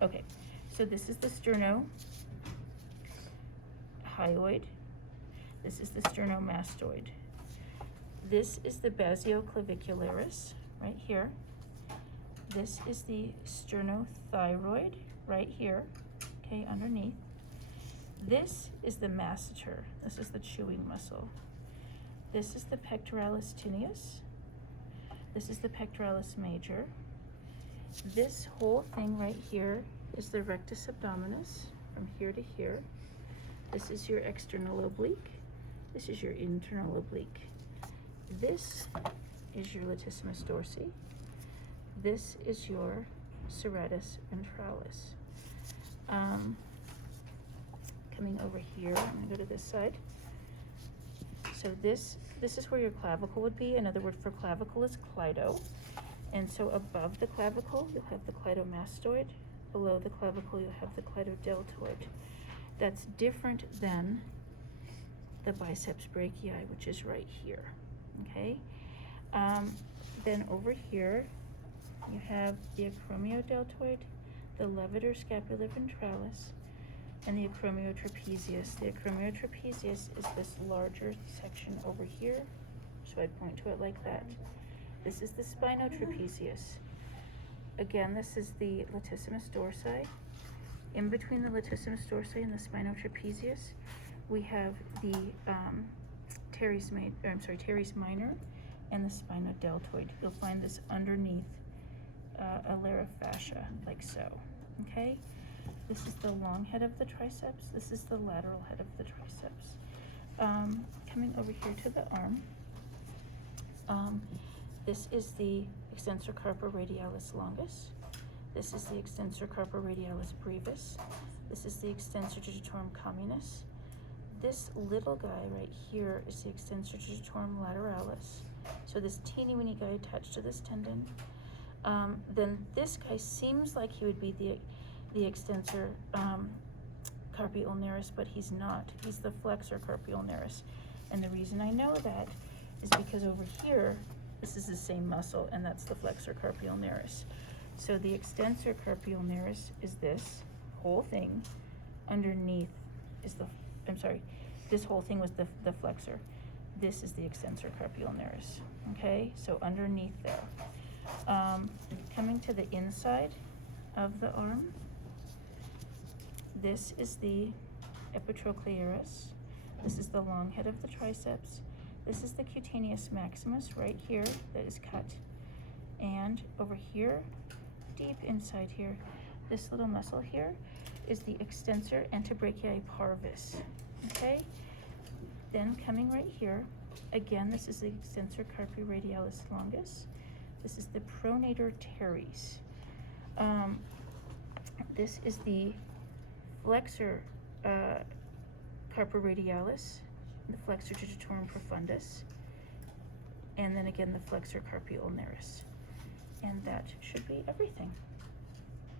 Okay, so this is the sternohyoid. This is the sternomastoid. This is the basioclavicularis, right here. This is the sternothyroid, right here, okay, underneath. This is the masseter. This is the chewing muscle. This is the pectoralis tenuis. This is the pectoralis major. This whole thing right here is the rectus abdominis, from here to here. This is your external oblique. This is your internal oblique. This is your latissimus dorsi. This is your serratus ventralis. Coming over here, I'm gonna go to this side. So this is where your clavicle would be. Another word for clavicle is clito. And so above the clavicle, you'll have the clitomastoid. Below the clavicle, you'll have the clitodeltoid. That's different than the biceps brachii, which is right here, okay? Then over here, you have the acromiodeltoid, the levator scapuloventralis, and the acromiotrapezius. The acromiotrapezius is this larger section over here, so I point to it like that. This is the spinotrapezius. Again, this is the latissimus dorsi. In between the latissimus dorsi and the spinotrapezius, we have the teres minor and the spinodeltoid. You'll find this underneath alara fascia, like so, okay? This is the long head of the triceps. This is the lateral head of the triceps. Coming over here to the arm, this is the extensor carpi radialis longus. This is the extensor carpi radialis brevis. This is the extensor digitorum communis. This little guy right here is the extensor digitorum lateralis. So this teeny weeny guy attached to this tendon. Then this guy seems like he would be the extensor carpi ulnaris, but he's not. He's the flexor carpi ulnaris. And the reason I know that is because over here, this is the same muscle, and that's the flexor carpi ulnaris. So the extensor carpi ulnaris is this whole thing. Underneath is this whole thing was the flexor. This is the extensor carpi ulnaris, okay? So underneath there. Coming to the inside of the arm, this is the epitrochlearis. This is the long head of the triceps. This is the cutaneous maximus right here that is cut. And over here, deep inside here, this little muscle here is the extensor antebrachiae parvis, okay? Then coming right here, again, this is the extensor carpi radialis longus. This is the pronator teres. This is the flexor carpi radialis, the flexor digitorum profundus, and then again the flexor carpi ulnaris. And that should be everything.